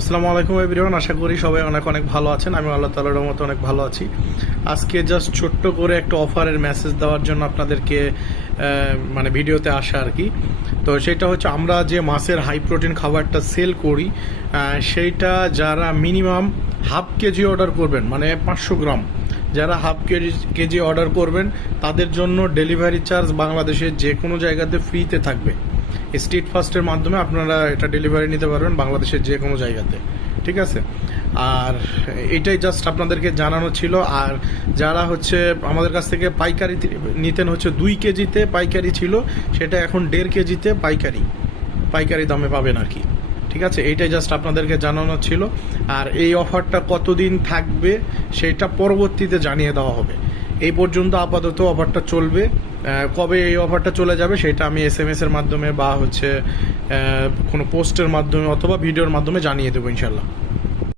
আসসালামু আলাইকুম এভরিওয়ান, আশা করি সবাই অনেক অনেক ভালো আছেন। আমি আল্লাহ তাআলার রহমতে অনেক ভালো আছি। আজকে জাস্ট ছোট্ট করে একটা অফারের মেসেজ দেওয়ার জন্য আপনাদেরকে মানে ভিডিওতে আসা আর কি। তো সেটা হচ্ছে আমরা যে মাছের হাই প্রোটিন খাবারটা সেল করি সেইটা যারা মিনিমাম হাফ কেজি অর্ডার করবেন, মানে 500 গ্রাম, যারা হাফ কেজি অর্ডার করবেন তাদের জন্য ডেলিভারি চার্জ বাংলাদেশের যে কোনো জায়গাতে ফ্রিতে থাকবে। স্ট্রিট ফাস্টের মাধ্যমে আপনারা এটা ডেলিভারি নিতে পারবেন বাংলাদেশের যে কোনো জায়গাতে, ঠিক আছে। আর এটাই জাস্ট আপনাদেরকে জানানো ছিল। আর যারা হচ্ছে আমাদের কাছ থেকে পাইকারি নিতেন, হচ্ছে 2 কেজিতে পাইকারি ছিল, সেটা এখন 1.5 কেজিতে পাইকারি দামে পাবেন আর কি, ঠিক আছে। এইটাই জাস্ট আপনাদেরকে জানানো ছিল। আর এই অফারটা কতদিন থাকবে সেটা পরবর্তীতে জানিয়ে দেওয়া হবে। এই পর্যন্ত আপাতত অফারটা চলবে। কবে এই অফারটা চলে যাবে সেটা আমি SMS এর মাধ্যমে বা হচ্ছে কোনো পোস্টের মাধ্যমে অথবা ভিডিওর মাধ্যমে জানিয়ে দেবো ইনশাল্লাহ।